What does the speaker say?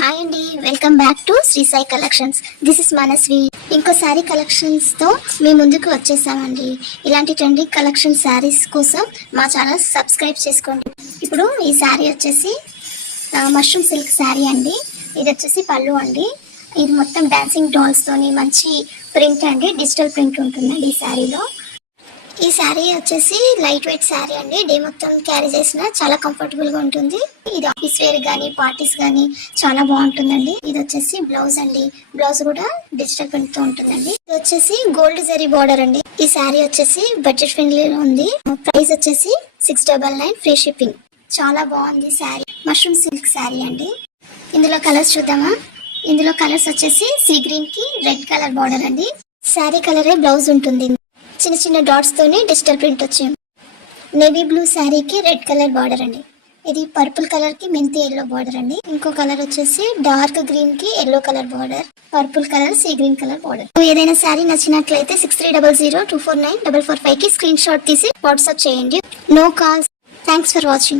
Hi అండి, welcome back to Sri Sai collections. This is Manasvi. ఇంకో శారీ కలెక్షన్స్తో మీ ముందుకు వచ్చేసామండి. ఇలాంటి ట్రెండింగ్ కలెక్షన్ శారీస్ కోసం మా ఛానల్ సబ్స్క్రైబ్ చేసుకోండి. ఇప్పుడు ఈ శారీ వచ్చేసి మష్రూమ్ సిల్క్ శారీ అండి. ఇది వచ్చేసి పళ్ళు అండి. ఇది మొత్తం డాన్సింగ్ డాల్స్తోని మంచి ప్రింట్ అండి, డిజిటల్ ప్రింట్ ఉంటుందండి ఈ శారీలో. ఈ శారీ వచ్చేసి లైట్ వెయిట్ శారీ అండి. డే మొత్తం క్యారీ చేసిన చాలా కంఫర్టబుల్ గా ఉంటుంది. ఇది ఆఫీస్ వేర్ గానీ పార్టీస్ గానీ చాలా బాగుంటుందండి. ఇది వచ్చేసి బ్లౌజ్ అండి. బ్లౌజ్ కూడా డిజిటల్ ప్రింట్ తో ఉంటుందండి. ఇది వచ్చేసి గోల్డ్ జరీ బార్డర్ అండి. ఈ శారీ వచ్చేసి బడ్జెట్ ఫ్రెండ్లీ ఉంది. ప్రైస్ వచ్చేసి 699 ఫ్రీ షిప్పింగ్. చాలా బాగుంది శారీ. మష్రూమ్ సిల్క్ శారీ అండి. ఇందులో కలర్స్ చూద్దామా. ఇందులో కలర్స్ వచ్చేసి సీ గ్రీన్ కి రెడ్ కలర్ బార్డర్ అండి. శారీ కలరే బ్లౌజ్ ఉంటుంది. చిన్న చిన్న డాట్స్ తోని డిజిటల్ ప్రింట్ వచ్చాయి. నేవీ బ్లూ శారీకి రెడ్ కలర్ బార్డర్ అండి. ఇది పర్పుల్ కలర్ కి మెంతి ఎల్లో బార్డర్ అండి. ఇంకో కలర్ వచ్చేసి డార్క్ గ్రీన్ కి yellow colour border, purple colour sea green colour border. ఏదైనా శారీ నచ్చినట్లయితే 6300249445 కి స్క్రీన్ షాట్ తీసి వాట్సాప్ చేయండి. No calls. Thanks for watching.